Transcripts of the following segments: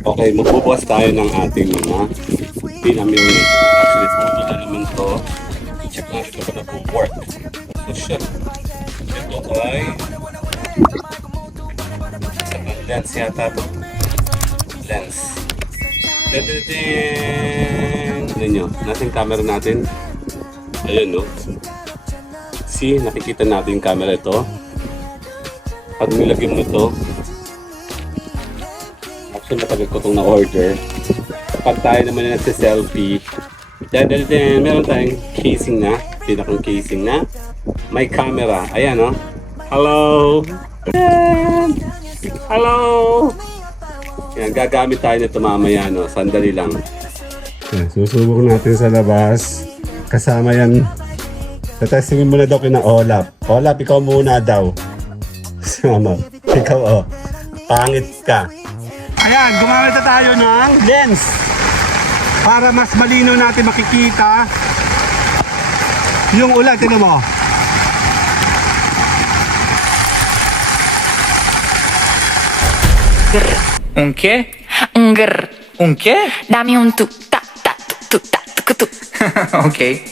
Okay, magbubukas tayo ng ating mga pinamili. Actually, puto na naman to. Check natin kung nag-work. So, siya. Ito ay lens yata to. Lens. Tignan nyo. Nasa yung camera natin. Ayun, no? See, nakikita natin yung camera ito. Pag nilagyan mo ito, actually matagal ko itong na-order. Kapag tayo naman na nagsiselfie, meron tayong casing na, pinakang casing na may camera. Ayan, no? Hello! Ayan! Hello! Yan, gagamit tayo nito mamaya, no? Sandali lang. Yan, susubok natin sa labas. Kasama yan. Tatestingin muna daw kina Olap. Olap, ikaw muna daw. Sama. Ikaw, oh. Pangit ka. Ayan, gumamit na tayo ng lens. Para mas malinaw natin makikita yung ulan. Tignan mo. Un qué? Un qué? Dame un tuk tak tak tuk tak tuk tuk Ok.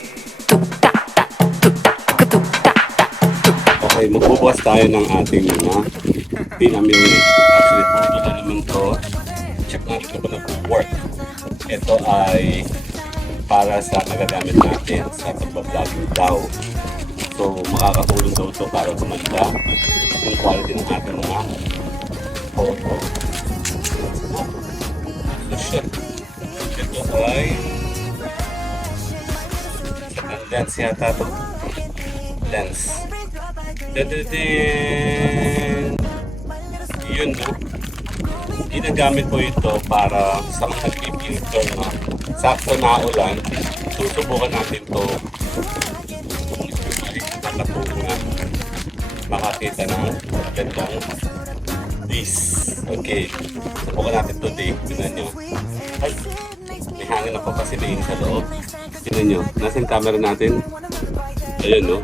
tuk tak tak tuk tak tuk tuk tak tak tuk tak. Okay, magbubukas tayo ng ating mga pinamili. Actually, puto na naman to. Check natin kung nag-work. Ito ay para sa nagagamit natin sa pagbabloging daw. So, makakatulong daw ito para gumanda yung quality ng ating mga photo. So, shit. Ito ay lens yata to. Lens. Yun, no? Ginagamit ko ito para sa mga nagpipinter na sakto na ulan. Susubukan natin ito kung nakatungo na makakita ng gandang this. Okay, subukan natin today. Tingnan nyo. Ay, may hangin ako kasi may sa loob. Tingnan nyo, nasa yung camera natin. Ayun, no?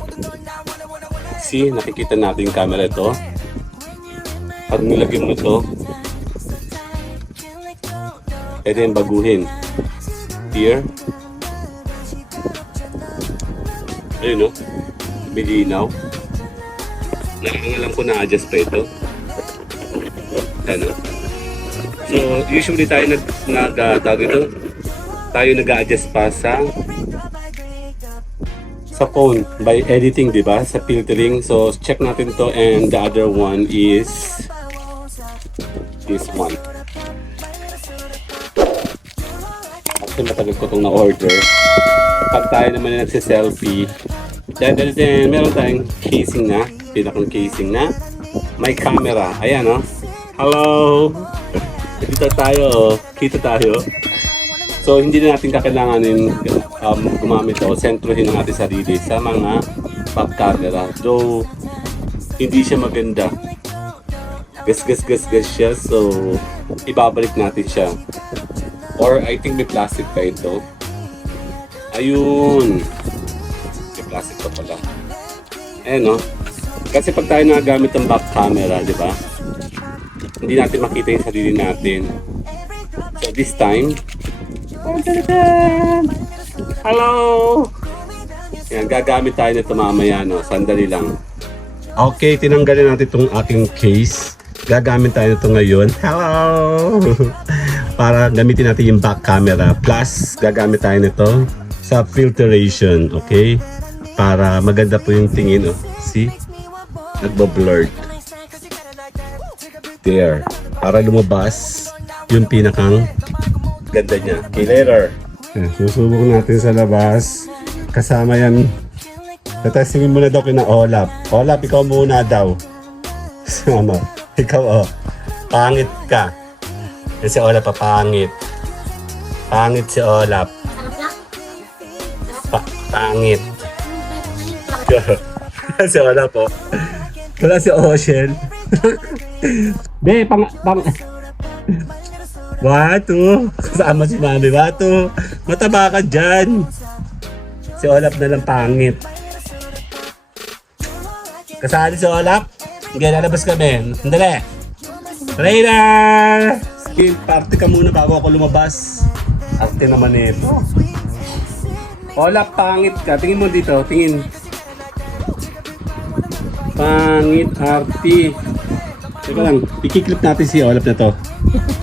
See, nakikita natin yung camera ito. Pag nilagyan mo ito, pwede yung baguhin. Here. Ayun, no? Bilinaw. Alam ko na-adjust pa ito. Ano? So, usually tayo tayo nag-adjust pa sa phone by editing, di ba? Sa filtering. So, check natin to, and the other one is this one. Actually, matagal ko itong na-order. Pag tayo naman na nagsiselfie, meron tayong casing na, pinakang casing na may camera. Ayan, no? Hello! Dito tayo, kita tayo. So, hindi na natin kakailanganin gumamit o sentrohin ang ating sarili sa mga back camera. Though, hindi siya maganda. Gas siya. So, ibabalik natin siya. Or, I think may plastic pa ito. Ayun. May plastic pa pala. Ayan, no? Kasi pag tayo nagagamit ng back camera, di ba? Hindi natin makita yung sarili natin. So, this time, hello! Yan, gagamit tayo nito mamaya, no? Sandali lang. Okay, tinanggalin natin itong aking case. Gagamit tayo nito ngayon. Hello! Para gamitin natin yung back camera. Plus, gagamit tayo nito sa filtration, okay? Para maganda po yung tingin, oh. See? Nagbo-blurred. There. Para lumabas yung pinakang ganda niya. Okay, later. Susubok natin sa labas. Kasama yan. Tatestingin muna daw kina Olap. Olap, ikaw muna daw. Sama. Ikaw, oh. Pangit ka. Si Olap pa pangit. Pangit si Olap. Pangit. Si Olap, oh. Wala si Ocean. Be, Bato. Kasama si Mami. Bato. Mataba ka dyan. Si Olap na lang pangit. Kasali si Olap. Sige, lalabas kami. Sandali. Later! Party ka muna bago ako lumabas. Arte naman ito. Olap, pangit ka. Tingin mo dito, tingin. Pangit, arty. Teka lang, ikiklip natin si Olap na to.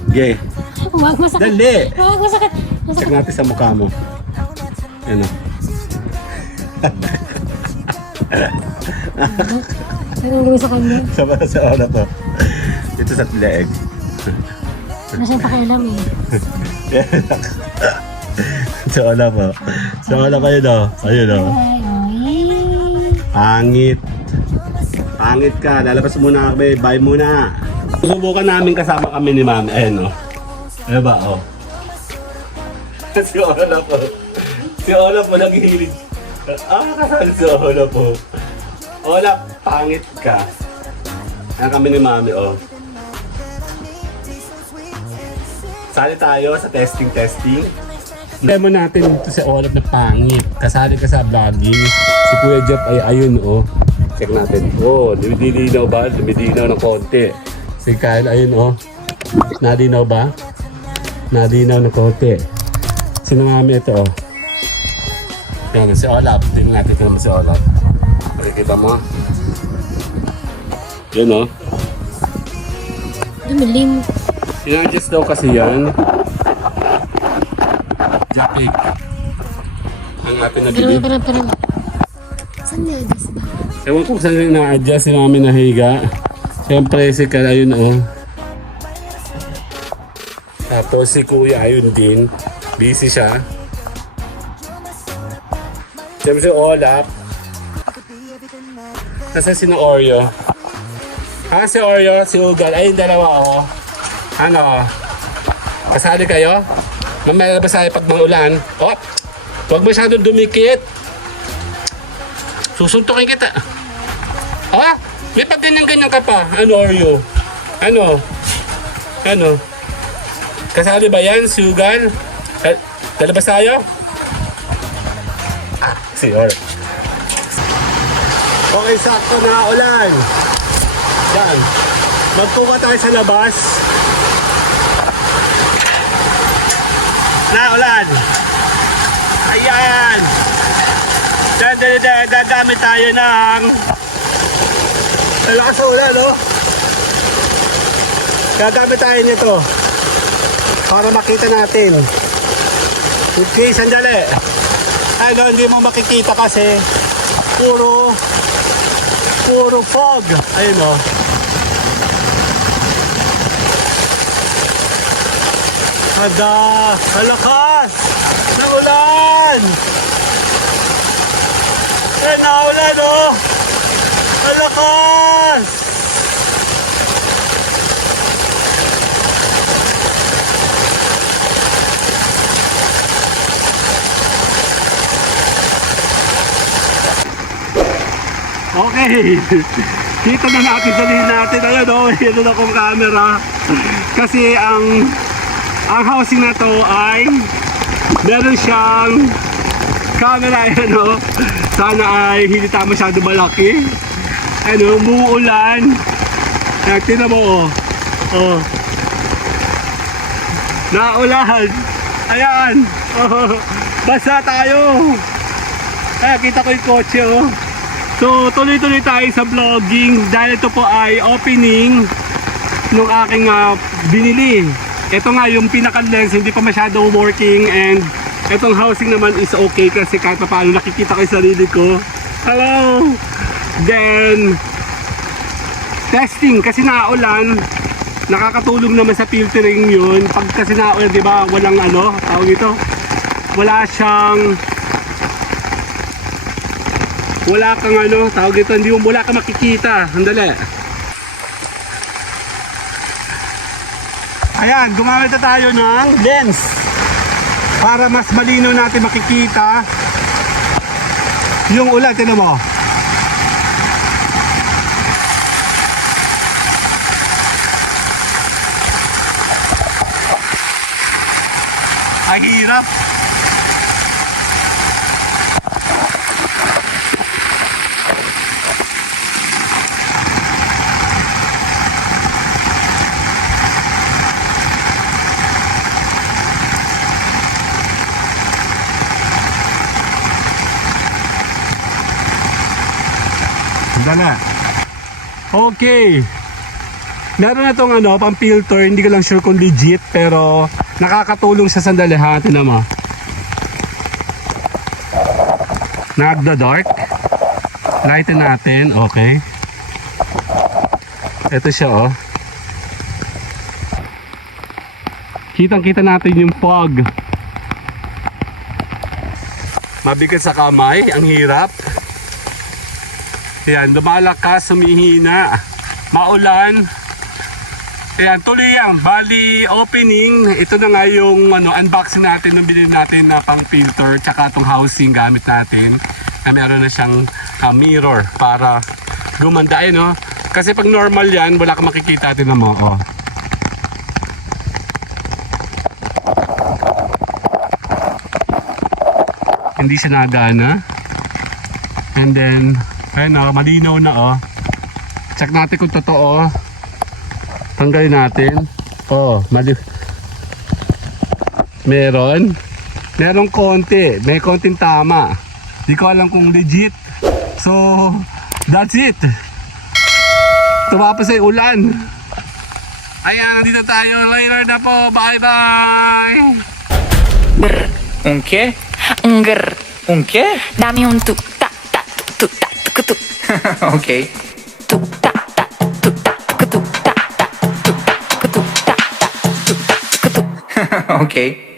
Okay. Huwag masakit. Dali! Huwag masakit. Check natin sa mukha mo. Yan o. Anong gawin sa kanya? Sama sa Olap to. Dito sa leeg. Wala siyang pakialam eh. Sa Olap o. Sa Olap ayun o. Ayun o. Ay, oy. Pangit. Pangit ka. Lalabas muna kami. Bye muna. Susubukan namin kasama kami ni Mami. Ayun o. Ayun ba o. Si Olap o. Si Olap o naghihilig. Kasali si Olap o. Olap, pangit ka. Ayan kami ni Mami o. Sali tayo sa testing. Demo natin ito si Olap na pangit. Kasali ka sa vlogging. Si Kuya Jeff ay ayun o. Check natin. Oh, lumidinaw ba? Lumidinaw ng konti. Si Kyle ayun o. Nadinaw ba? Nadinaw ng konti. Sino nga kami ito o? Yan, si Olap. Tingnan natin kung si Olap. Makikita mo. Yan o. Dumilim. Sinadjust daw kasi yan. Japik. Ang ating nabili. Parang. Saan niya adjust ba? Ewan ko saan yung na-adjust yung namin nahiga. Siyempre si Kal ayun o. Tapos si Kuya ayun din. Busy siya. Siyempre si Olap. Nasaan si na Oreo? Si Oreo, si Ugal. Ayun dalawa o. Ano? Kasali kayo? Mamaya ba tayo pag maulan? Oh, huwag masyadong dumikit. Susuntukin kita. Oh, may pag ganyan-ganyan ka pa. Ano, Oreo? Ano? Kasali ba yan, Sugal? Talabas tayo? Si Oreo. Okay, sakto na ulan. Yan. Magkuha tayo sa labas. Na ulan. Ayan. Gagamit tayo ng lakas sa ulan, no? Gagamit tayo nito para makita natin. Okay, sandali. Ay, no, hindi mo makikita kasi puro fog. Ayun, no? Halakas ng ulan! Naulan oh! Halakas! Okay! Kita na natin, dalihin natin. Ayan o, yun akong camera. Kasi ang housing na to ay meron siyang camera, ano, sana ay hindi tayo masyado malaki, ano, umuulan. Tingnan mo, oh, naulan, ayan, oh, basa tayo. Ayan, kita ko yung kotse, oh. So, tuloy-tuloy tayo sa vlogging dahil ito po ay opening nung aking binili. Ito nga yung pinaka-lens, hindi pa masyado working, and itong housing naman is okay kasi kahit pa paano nakikita ko yung sarili ko. Hello! Then, testing kasi naulan, nakakatulong naman sa filtering yun. Pag kasi naulan, di ba, walang ano, tawag ito, wala kang ano, tawag ito, wala kang makikita. Andali. Ayan, gumamit na tayo ng lens para mas malinaw natin makikita yung ulan. Tignan mo. Ang hirap. Dala. Okay. Meron na tong pang filter, hindi ko lang sure kung legit, pero nakakatulong sa sandali ha. Tingnan mo. Nagda-dark. Lighten natin, okay. Ito siya oh. Kitang-kita natin yung fog. Mabigat sa kamay, ang hirap. Ayan, lumalakas, humihina. Maulan. Ayan, tuloy yan. Bali, opening. Ito na nga yung unboxing natin nung binili natin na pang filter tsaka itong housing gamit natin. Na meron na siyang mirror para gumanda. No? Kasi pag normal yan, wala kang makikita. Tingnan mo. Oh. Hindi siya nagana. And then, ayun malinaw na oh. Check natin kung totoo. Tanggalin natin. Oh, Merong konti. May konting tama. Di ko alam kung legit. So, that's it. Tumapos ay ulan. Ayan, nandito tayo. Later na po. Bye-bye. Un qué? Grr. Un qué? Dame un tuk ta ta tuk ta tuk tuk Ok. tuk ta ta tuk ta tuk ta ta tuk ta tuk ta ta tuk ta tuk. Ok.